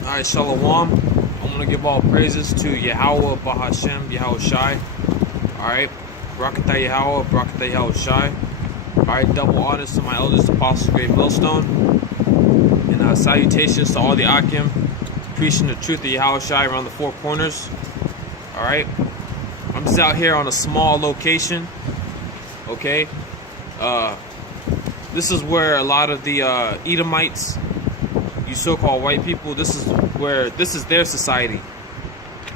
Alright, Shalom. I'm going to give all praises to Yahweh, Bahashem, Yahweh Shai. Alright, Barakatah Yahweh, Barakatah Yahweh Shai. Alright, double honors to my elders, Apostles, Great Millstone. And salutations to all the Akim, preaching the truth of Yahweh Shai around the four corners. Alright, I'm just out here on a small location. Okay, this is where a lot of the Edomites, you so-called white people, this is their society.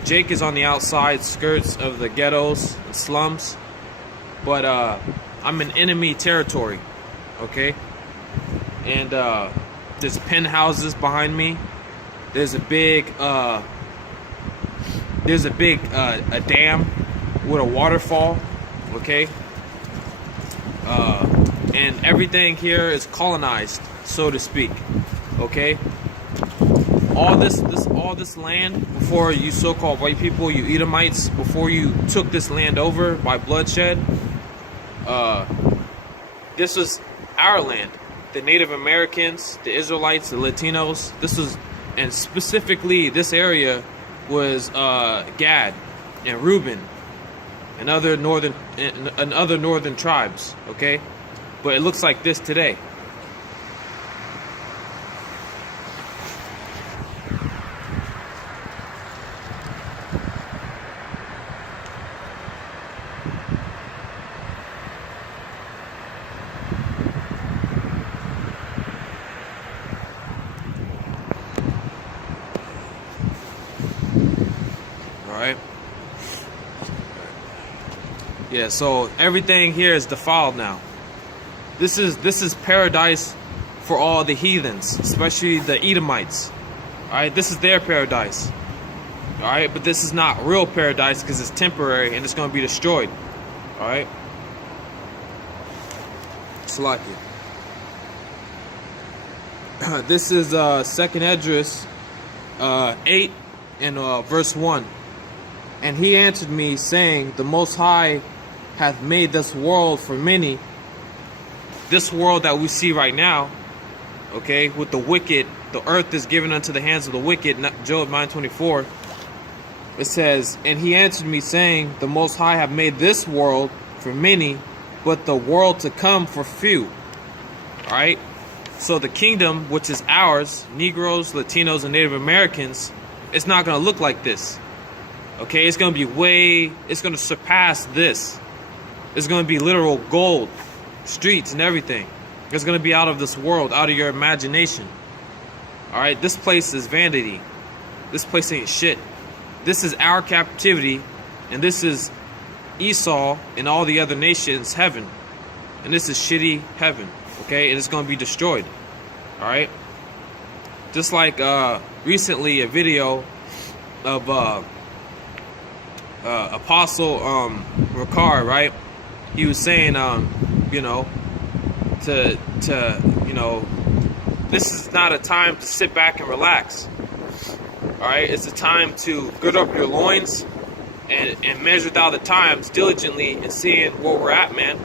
Jake is on the outside skirts of the ghettos and slums, but I'm in enemy territory, okay? And there's penthouses behind me. There's a big a dam with a waterfall, okay? And everything here is colonized, so to speak. Okay, all this land, before you so-called white people, you Edomites, before you took this land over by bloodshed, this was our land. The Native Americans, the Israelites, the Latinos. And specifically this area was Gad and Reuben and other northern tribes. Okay, but it looks like this today. Alright. Yeah, so everything here is defiled now. This is paradise for all the heathens, especially the Edomites. Alright, this is their paradise. Alright, but this is not real paradise because it's temporary and it's going to be destroyed. Alright? Salakia. This is 2nd Esdras 8 and verse 1. And he answered me, saying, the Most High hath made this world for many. This world that we see right now, okay, with the wicked, the earth is given unto the hands of the wicked. Job 9:24. It says, and he answered me, saying, the Most High hath made this world for many, but the world to come for few. Alright? So the kingdom, which is ours, Negroes, Latinos, and Native Americans, it's not going to look like this. Okay, it's going to be it's going to surpass this. It's going to be literal gold, streets and everything. It's going to be out of this world, out of your imagination. Alright, this place is vanity. This place ain't shit. This is our captivity, and this is Esau and all the other nations' heaven. And this is shitty heaven, okay? And it's going to be destroyed, alright? Just like recently a video of Apostle Ricard, right? He was saying, you know, you know, this is not a time to sit back and relax. Alright, it's a time to gird up your loins and measure thou the times diligently and seeing where we're at, man.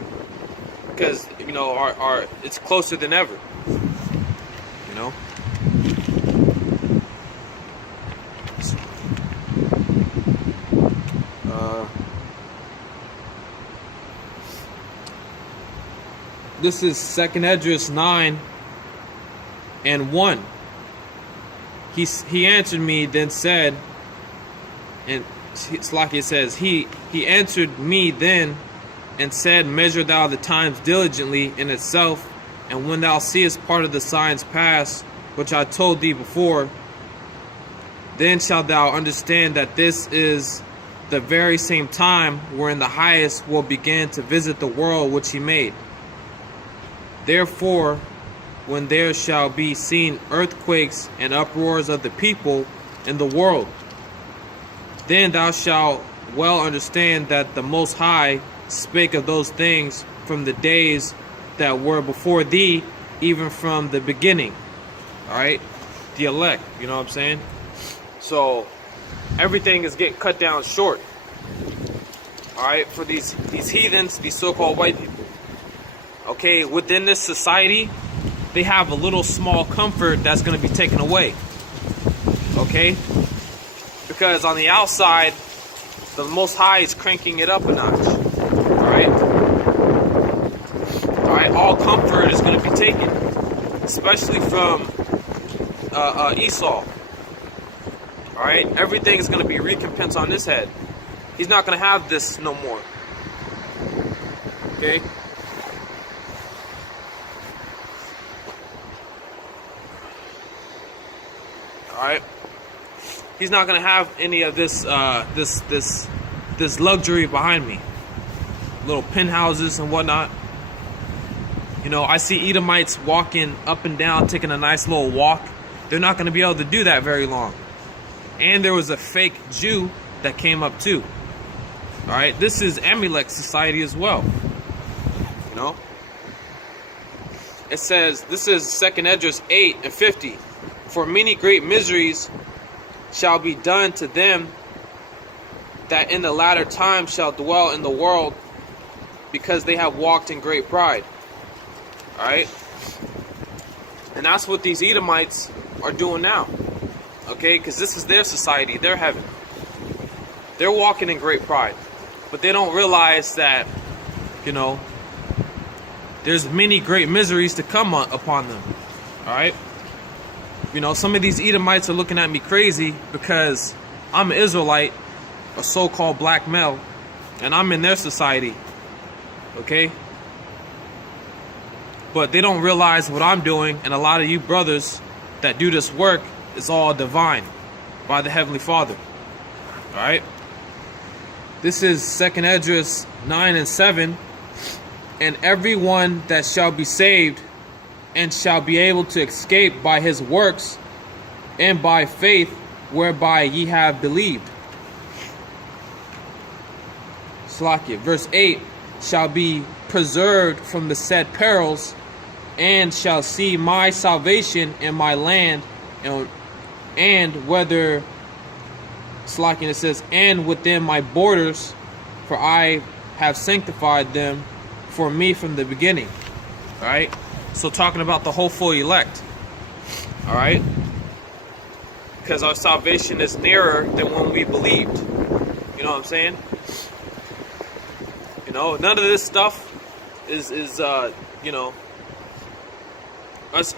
Because, you know, our it's closer than ever. You know? This is 2nd Esdras 9 and 1. He answered me, then said, and it's like it says, he answered me then and said, measure thou the times diligently in itself, and when thou seest part of the signs pass, which I told thee before, then shalt thou understand that this is the very same time wherein the highest will begin to visit the world which he made. Therefore, when there shall be seen earthquakes and uproars of the people in the world, then thou shalt well understand that the Most High spake of those things from the days that were before thee, even from the beginning. Alright? The elect, you know what I'm saying? So, everything is getting cut down short. Alright? For these heathens, these so-called white people. Okay? Within this society, they have a little small comfort that's going to be taken away. Okay? Because on the outside, the Most High is cranking it up a notch. Alright? Alright, all comfort is going to be taken. Especially from Esau. Alright? Everything is going to be recompensed on this head. He's not going to have this no more. Okay? Alright? He's not going to have any of this this luxury behind me. Little penthouses and whatnot. You know, I see Edomites walking up and down, taking a nice little walk. They're not going to be able to do that very long. And there was a fake Jew that came up too. Alright, this is Amalek society as well. You know? It says, this is 2nd Esdras 8 and 50. For many great miseries shall be done to them that in the latter time shall dwell in the world, because they have walked in great pride. Alright? And that's what these Edomites are doing now. Okay? Because this is their society, their heaven. They're walking in great pride. But they don't realize that, you know, there's many great miseries to come upon them. Alright? You know, some of these Edomites are looking at me crazy because I'm an Israelite, a so-called black male, and I'm in their society. Okay? But they don't realize what I'm doing, and a lot of you brothers that do this work is all divine by the Heavenly Father. Alright? This is 2nd Esdras 9 and 7. And everyone that shall be saved and shall be able to escape by his works and by faith whereby ye have believed. Slakia. Verse 8. Shall be preserved from the said perils, and shall see my salvation in my land, and whether, Slakia, it says, and within my borders, for I have sanctified them for me from the beginning. Alright? So talking about the hopeful elect. Alright? Because our salvation is nearer than when we believed. You know what I'm saying? You know, none of this stuff is you know, us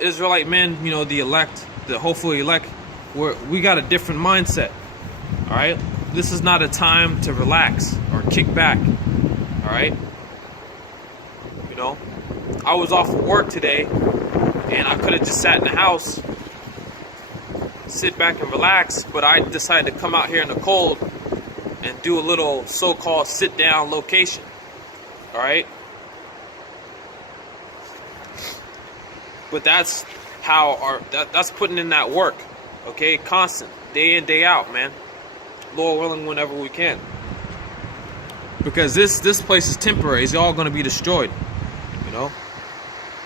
Israelite men, you know, the elect, the hopeful elect, we got a different mindset. Alright? This is not a time to relax or kick back. Alright? You know, I was off of work today, and I could have just sat in the house, sit back and relax, but I decided to come out here in the cold and do a little so-called sit-down location. Alright? But that's how that's putting in that work. Okay? Constant. Day in, day out, man. Lord willing, whenever we can. Because this place is temporary. It's all going to be destroyed. You know?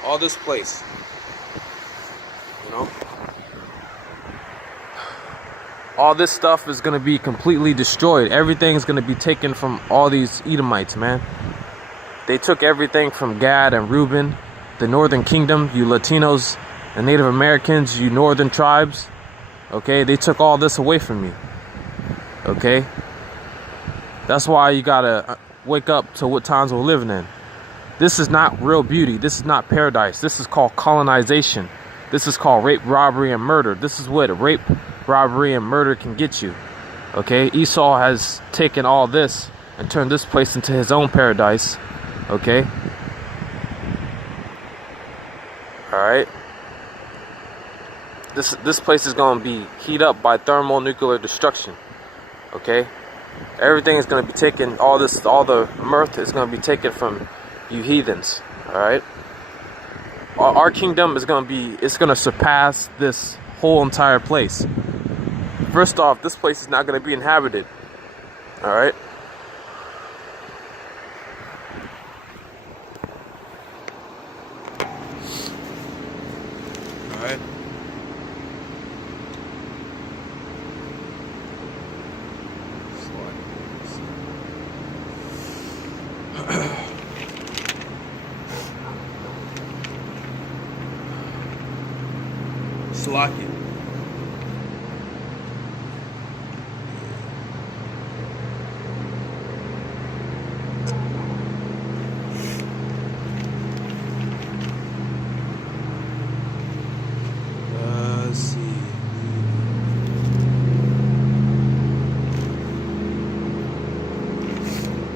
All this place. You know? All this stuff is going to be completely destroyed. Everything's going to be taken from all these Edomites, man. They took everything from Gad and Reuben, the northern kingdom, you Latinos and Native Americans, you northern tribes. Okay? They took all this away from me. Okay? That's why you gotta wake up to what times we're living in. This is not real beauty. This is not paradise. This is called colonization. This is called rape, robbery, and murder. This is what rape, robbery, and murder can get you. Okay? Esau has taken all this and turned this place into his own paradise. Okay? Alright? This place is going to be heated up by thermonuclear destruction. Okay? Everything is going to be taken, all the mirth is going to be taken from you heathens. Alright? Our kingdom is going to surpass this whole entire place. First off, this place is not going to be inhabited. Alright? Alright? Salakia.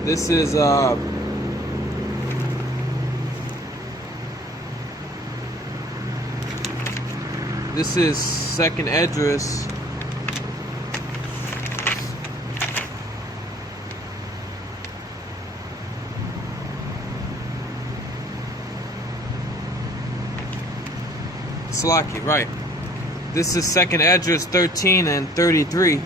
This is second Esdras. Salaki, right. This is second Esdras 13 and 33.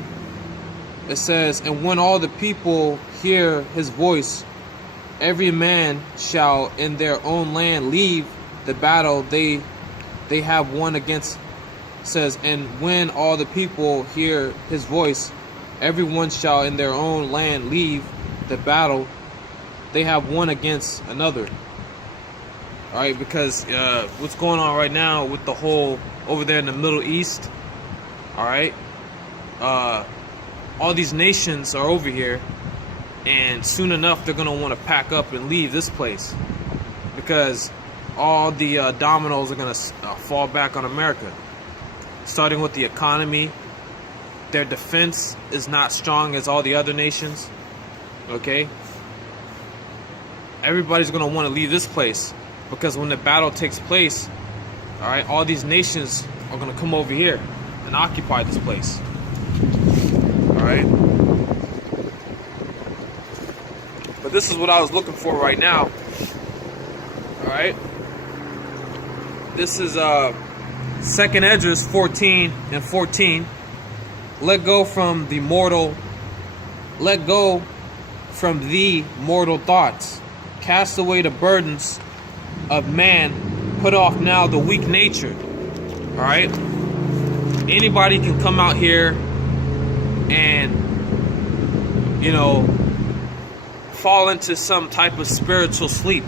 It says, and when all the people hear his voice, every man shall in their own land leave the battle they have won against. It says, and when all the people hear his voice, everyone shall in their own land leave the battle they have won against another. All right, because what's going on right now with the whole over there in the Middle East, all right, all these nations are over here, and soon enough they're gonna want to pack up and leave this place because all the dominoes are gonna fall back on America. Starting with the economy, their defense is not strong as all the other nations. Okay, everybody's gonna want to leave this place. Because when the battle takes place, all right, all these nations are going to come over here and occupy this place. All right. But this is what I was looking for right now. All right. This is second Esdras 14 and 14. Let go from the mortal thoughts. Cast away the burdens of man, put off now the weak nature. All right, anybody can come out here and fall into some type of spiritual sleep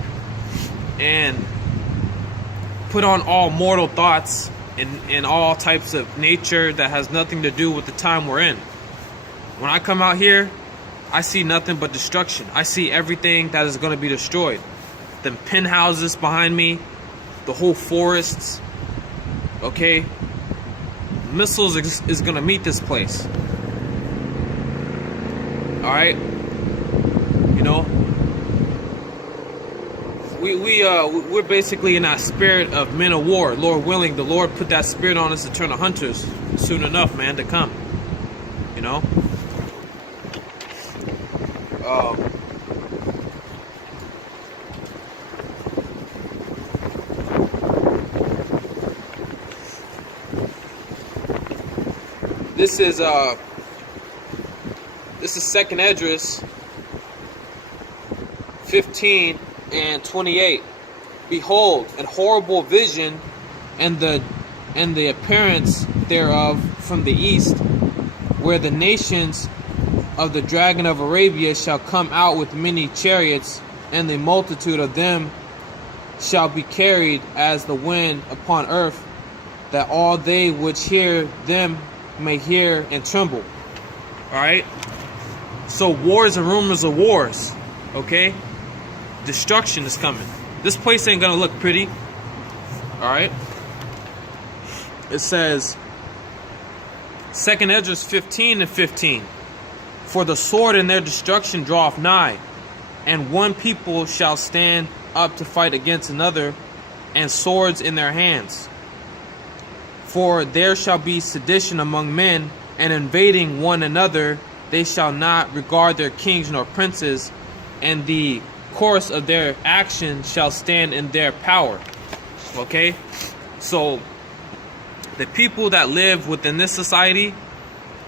and put on all mortal thoughts and all types of nature that has nothing to do with the time we're in. When I come out here, I see nothing but destruction. I see everything that is going to be destroyed. Them penthouses behind me, the whole forests, okay? Missiles is gonna meet this place. All right, we're basically in that spirit of men of war. Lord willing, the Lord put that spirit on us to turn to hunters soon enough, man, to come. This is second Esdras 15 and 28. Behold, a horrible vision, and the appearance thereof from the east, where the nations of the dragon of Arabia shall come out with many chariots, and the multitude of them shall be carried as the wind upon earth, that all they which hear them may hear and tremble. All right, so wars and rumors of wars. Okay, destruction is coming. This place ain't gonna look pretty. All right, it says second Esdras 15 and 15, for the sword in their destruction draweth nigh, and one people shall stand up to fight against another, and swords in their hands. For there shall be sedition among men, and invading one another, they shall not regard their kings nor princes, and the course of their action shall stand in their power. Okay? So, the people that live within this society,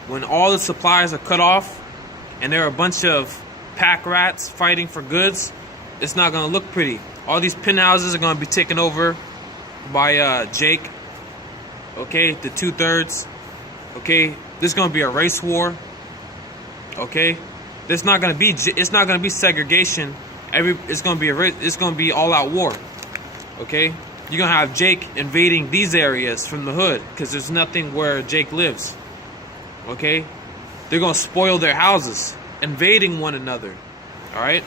when all the supplies are cut off, and there are a bunch of pack rats fighting for goods, it's not going to look pretty. All these penthouses are going to be taken over by Jake. Okay, the 2/3. Okay, there's gonna be a race war. Okay, it's not gonna be segregation. It's gonna be all out war. Okay, you're gonna have Jake invading these areas from the hood because there's nothing where Jake lives. Okay, they're gonna spoil their houses, invading one another. All right.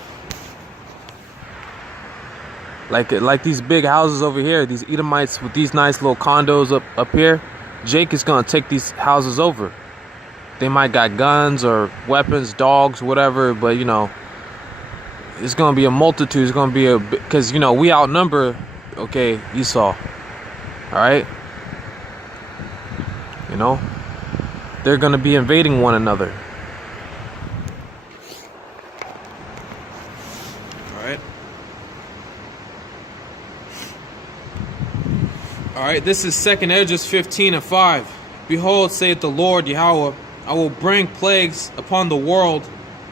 Like these big houses over here, these Edomites with these nice little condos up here, Jake is gonna take these houses over. They might got guns or weapons, dogs, whatever, but It's gonna be a multitude. It's gonna be because we outnumber, okay, Esau. All right. They're gonna be invading one another. All right. All right. This is 2nd Esdras 15:5. Behold, saith the Lord Yahweh, I will bring plagues upon the world,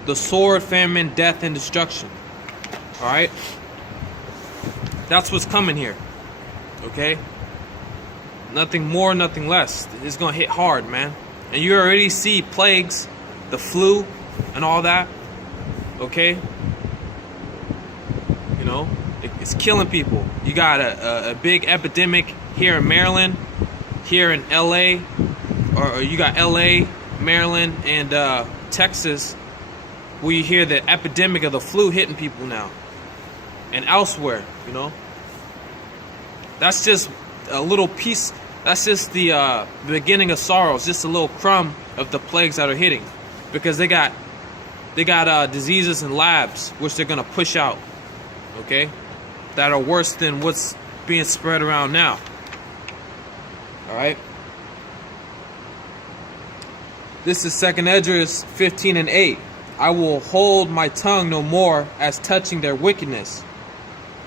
the sword, famine, death, and destruction. All right. That's what's coming here. Okay. Nothing more, nothing less. It's gonna hit hard, man. And you already see plagues, the flu, and all that. Okay. It's killing people. You got a big epidemic here in Maryland, here in LA, or you got LA, Maryland, and Texas, where you hear the epidemic of the flu hitting people now, and elsewhere. That's just a little piece. That's just the beginning of sorrows. Just a little crumb of the plagues that are hitting, because they got diseases in labs which they're gonna push out. Okay, that are worse than what's being spread around now. All right. This is 2nd Esdras 15:8. I will hold my tongue no more as touching their wickedness.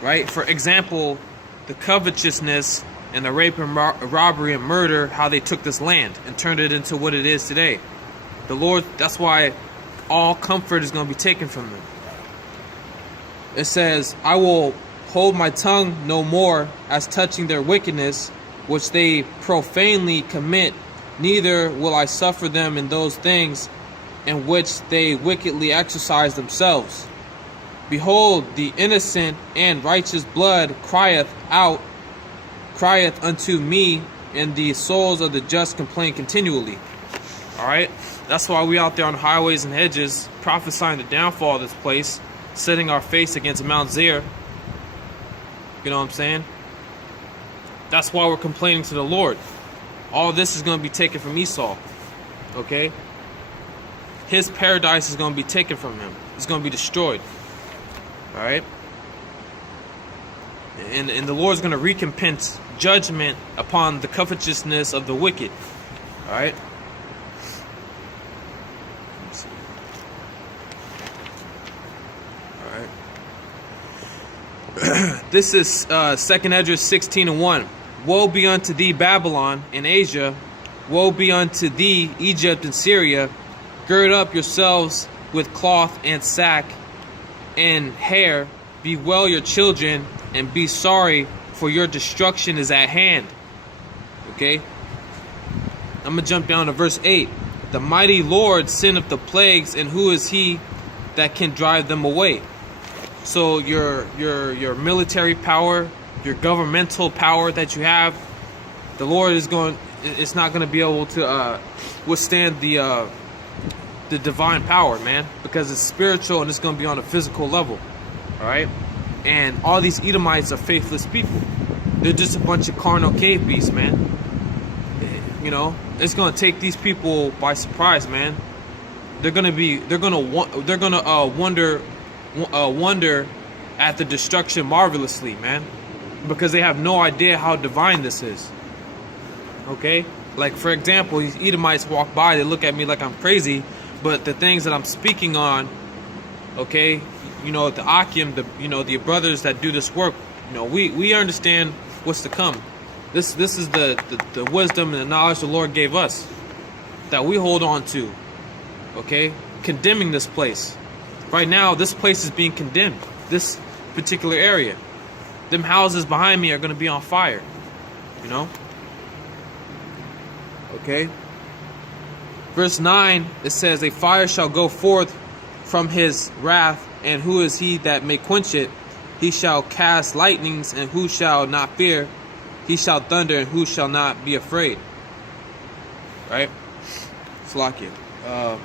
Right. For example, the covetousness and the rape and robbery and murder, how they took this land and turned it into what it is today. The Lord, that's why all comfort is going to be taken from them. It says, I will hold my tongue no more as touching their wickedness, which they profanely commit, neither will I suffer them in those things in which they wickedly exercise themselves. Behold, the innocent and righteous blood crieth unto me, and the souls of the just complain continually. All right, that's why we out there on highways and hedges prophesying the downfall of this place, setting our face against Mount Zaire. You know what I'm saying? That's why we're complaining to the Lord. All this is going to be taken from Esau. Okay, his paradise is going to be taken from him. It's going to be destroyed. All right, and the Lord's going to recompense judgment upon the covetousness of the wicked. All right. Let's see. All right. This is 2nd Esdras 16:1. Woe be unto thee, Babylon and Asia. Woe be unto thee, Egypt and Syria. Gird up yourselves with cloth and sack and hair. Bewail your children and be sorry, for your destruction is at hand. Okay. I'm going to jump down to verse 8. The mighty Lord sendeth the plagues, and who is he that can drive them away? So your military power, your governmental power that you have, the Lord is it's not going to be able to withstand the divine power, man, because it's spiritual and it's going to be on a physical level. All right. And all these Edomites are faithless people. They're just a bunch of carnal cave beasts, man. It's gonna take these people by surprise, man. They're gonna wonder at the destruction marvelously, man, because they have no idea how divine this is. Okay, like for example, these Edomites walk by, they look at me like I'm crazy, but the things that I'm speaking on, okay. The Akim, the brothers that do this work, we understand what's to come. This is the wisdom and the knowledge the Lord gave us that we hold on to. Okay, condemning this place. Right now, this place is being condemned. This particular area, them houses behind me are going to be on fire. Okay. Verse 9, it says, a fire shall go forth from his wrath, and who is he that may quench it? He shall cast lightnings, and who shall not fear? He shall thunder, and who shall not be afraid? Right? Slakia. Let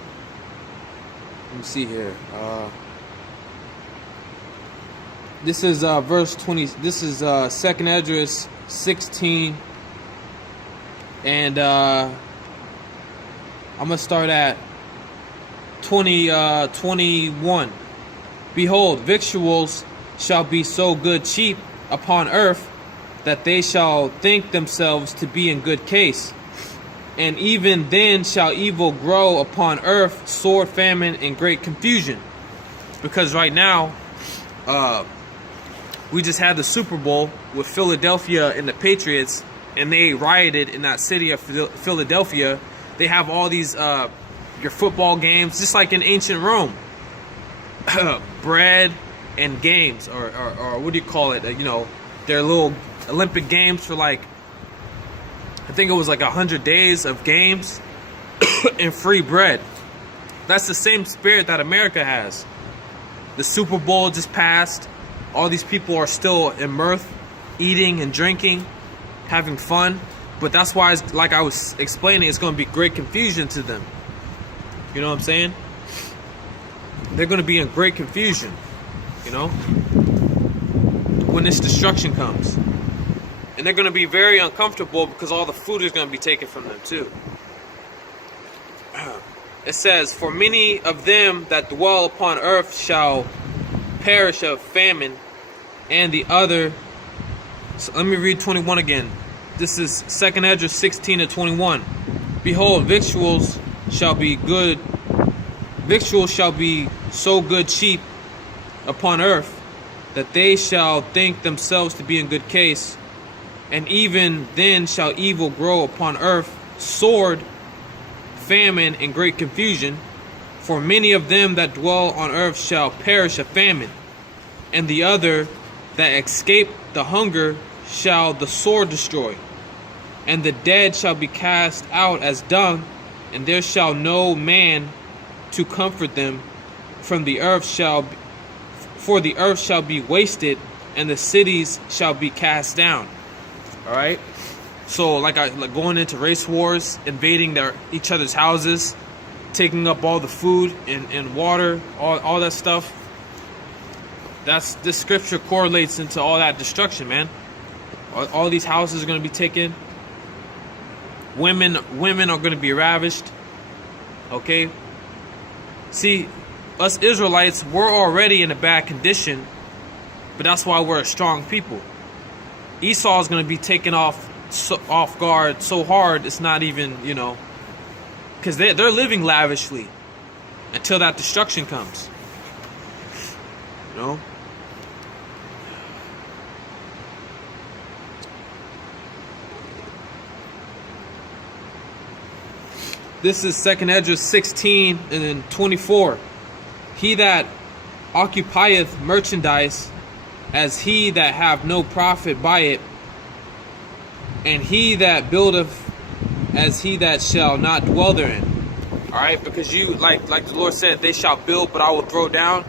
me see here. This is verse 20. This is 2nd Esdras 16. And I'm going to start at 21. Behold, victuals shall be so good cheap upon earth, that they shall think themselves to be in good case. And even then shall evil grow upon earth, sword, famine, and great confusion. Because right now, we just had the Super Bowl with Philadelphia and the Patriots, and they rioted in that city of Philadelphia. They have all these your football games, just like in ancient Rome. Bread and games, or what do you call it? Their little Olympic games for like, I think it was like 100 days of games and free bread. That's the same spirit that America has. The Super Bowl just passed. All these people are still in mirth, eating and drinking, having fun. But that's why, it's, like I was explaining, it's going to be great confusion to them. You know what I'm saying? They're going to be in great confusion, when this destruction comes. And they're going to be very uncomfortable because all the food is going to be taken from them too. It says, for many of them that dwell upon earth shall perish of famine, and the other... So let me read 21 again. This is 2nd Esdras 16 to 21. Behold, victuals shall be so good cheap upon earth, that they shall think themselves to be in good case. And even then shall evil grow upon earth, sword, famine, and great confusion. For many of them that dwell on earth shall perish of famine, and the other that escape the hunger shall the sword destroy. And the dead shall be cast out as dung, and there shall no man to comfort them. For the earth shall be wasted, and the cities shall be cast down. All right. So like going into race wars, invading each other's houses, taking up all the food and water, all that stuff. This scripture correlates into all that destruction, man. All these houses are going to be taken. Women are going to be ravished. Okay. See, us Israelites, we're already in a bad condition, but that's why we're a strong people. Esau is going to be taken off guard so hard, it's not even, because they're living lavishly until that destruction comes. This is 2nd Esdras 16 and then 24. He that occupieth merchandise, as he that have no profit by it, and he that buildeth, as he that shall not dwell therein. All right, because you, like the Lord said, they shall build, but I will throw down.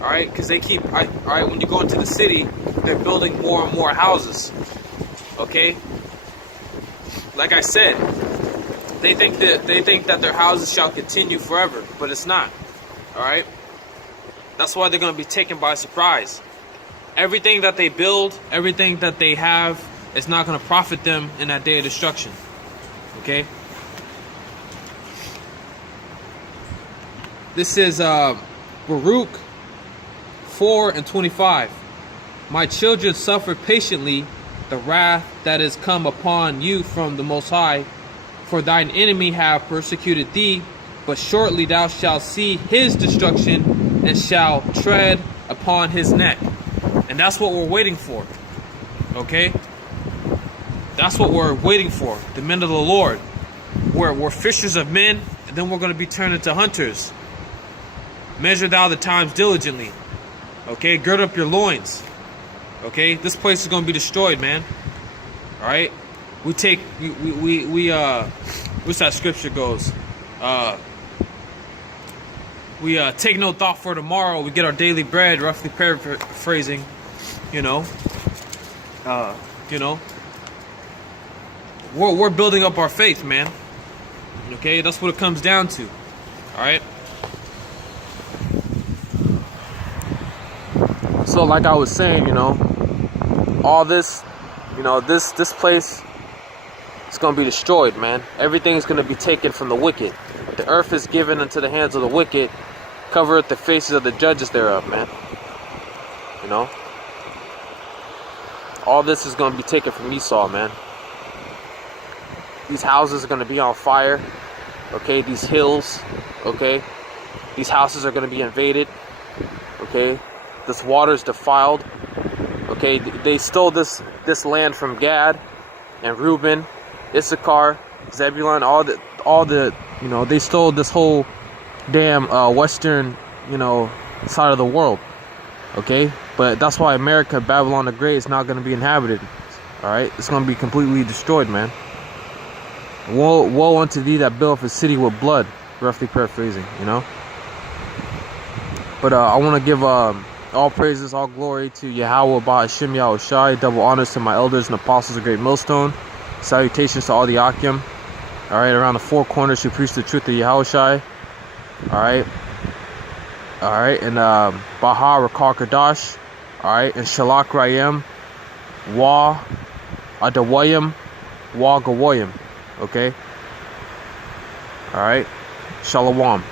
All right, because they keep, all right, when you go into the city, they're building more and more houses. Okay, like I said, they think that their houses shall continue forever, but it's not. All right, that's why they're going to be taken by surprise. Everything that they build, everything that they have, it's not going to profit them in that day of destruction. Okay? This is Baruch 4 and 25. My children suffer patiently the wrath that is come upon you from the Most High, for thine enemy have persecuted thee, but shortly thou shalt see his destruction, and shall tread upon his neck. And that's what we're waiting for. Okay? That's what we're waiting for. The men of the Lord. We're fishers of men, and then we're going to be turned into hunters. Measure thou the times diligently. Okay? Gird up your loins. Okay? This place is going to be destroyed, man. Alright? What's that scripture goes? We take no thought for tomorrow. We get our daily bread, roughly paraphrasing, We're building up our faith, man. Okay, that's what it comes down to. All right. So, like I was saying, all this, this place is going to be destroyed, man. Everything is going to be taken from the wicked. The earth is given into the hands of the wicked, covereth the faces of the judges thereof, man. You know? All this is going to be taken from Esau, man. These houses are going to be on fire. Okay? These hills. Okay? These houses are going to be invaded. Okay? This water is defiled. Okay? They stole this land from Gad and Reuben, Issachar, Zebulun, all the you know, they stole this whole damn western, you know, side of the world. Okay? But that's why America, Babylon the Great, is not going to be inhabited. Alright? It's going to be completely destroyed, man. Woe unto thee that buildeth a city with blood. Roughly paraphrasing, you know? But I want to give all praises, all glory to Yahweh, Ba'ashim Yahushai. Double honors to my elders and apostles of Great Millstone. Salutations to all the Akim. Alright, around the four corners who preach the truth of Yahushai. Alright. Alright, and Baha Rakar Kadash. Alright, and Shalak Rayem. Wa Adawayim. Wa Gawayim. Okay? Alright. Shalom.